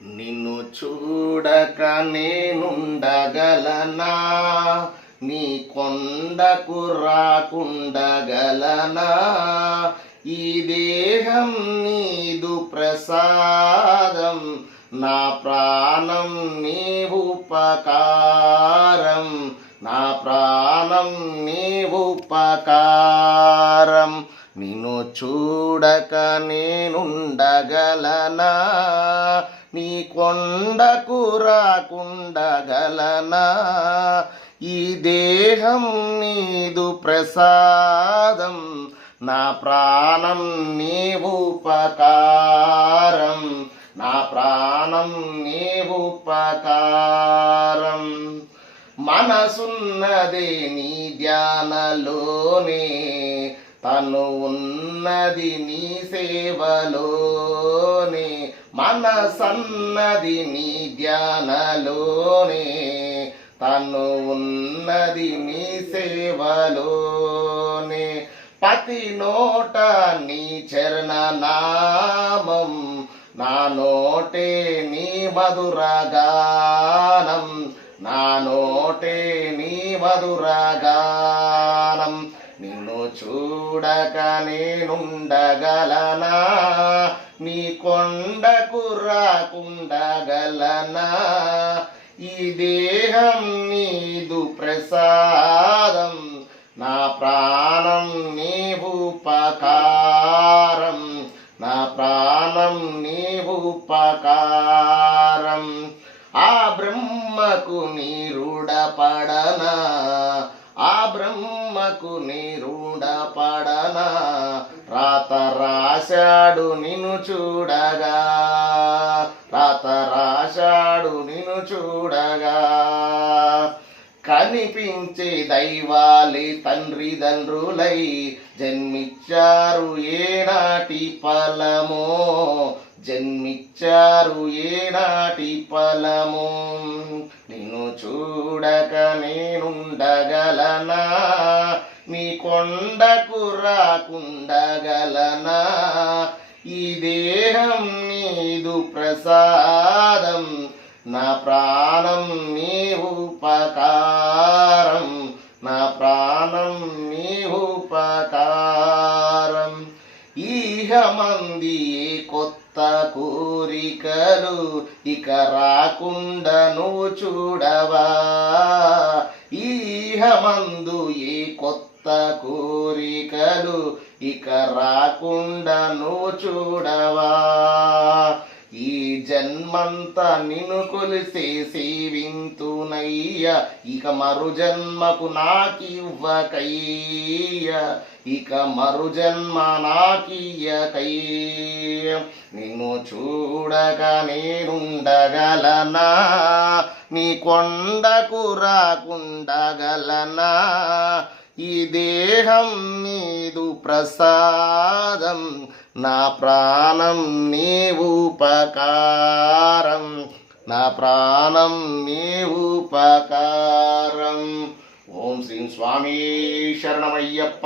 నిన్ను చూడక నేనుండగలనా, నీ కొండకు రాకుండగలనా. ఈ దేహం నీదు ప్రసాదం, నా ప్రాణం నీ ఉపకారం, నా ప్రాణం నీ ఉపకారం. నిన్ను చూడక నేనుండగలనా, నీ కొండకు రాకుండగలనా. ఈ దేహం నీదు ప్రసాదం, నా ప్రాణం నీ ఉపకారం, నా ప్రాణం నీ ఉపకారం. మనసున్నదే నీ ధ్యానలోనే, తను ఉన్నది నీ సేవలోనే. మనసన్నది నీ ధ్యానలోనే, తను ఉన్నది నీ సేవలోనే. ప్రతి నోట నీ చరణనామం, నా నోటే నీ మధురగానం, నా నోటే నీ మధురగానం. నిన్ను చూడక నేనుండగలనా, నీ కొండకు రాకుండగలనా. ఈ దేహం నీదు ప్రసాదం, నా ప్రాణం నీ ఉపకారం, నా ప్రాణం నీ ఉపకారం. ఆ బ్రహ్మకు నీ రూఢపడనా, ఆ బ్రహ్మకు నీ రూఢపడనా. రాత రాశాడు నిన్ను చూడగా, రాత రాశాడు నిన్ను చూడగా. కనిపించే దైవాలే తండ్రిదండ్రులై జన్మిచ్చారు ఏనాటి ఫలమో, జన్మిచ్చారు ఏనాటి ఫలమో. నిన్ను చూడక నేనుండగలనా, నీ కొండకు రాకుండగలనా. ఈ దేహం నీదు ప్రసాదం, నా ప్రాణం నీ ఉపకారం, నా ప్రాణం నీ ఉపకారం. ఈహమంది కొత్త కోరికలు ఇక రాకుండా నువ్వు చూడవా. ఈహమందు ఏ కొత్త కోరికలు ఇక రాకుండా నువ్వు చూడవా. ఈ జన్మంతా నిన్ను కొలిసే సేవింతునయ్య, ఇక మరు జన్మకు నాకివ్వకయ్య, ఇక మరు జన్మ నాకియ్యకయ్య. నిన్ను చూడక నేనుండగలనా, నీ కొండకు రాకుండగలనా. ఈ దేహం నీదు ప్రసాదం, నా ప్రాణం నీ ఉపకారం, నా ప్రాణం నీ ఉపకారం. ఓం శ్రీ స్వామి శరణమయ్యప్ప.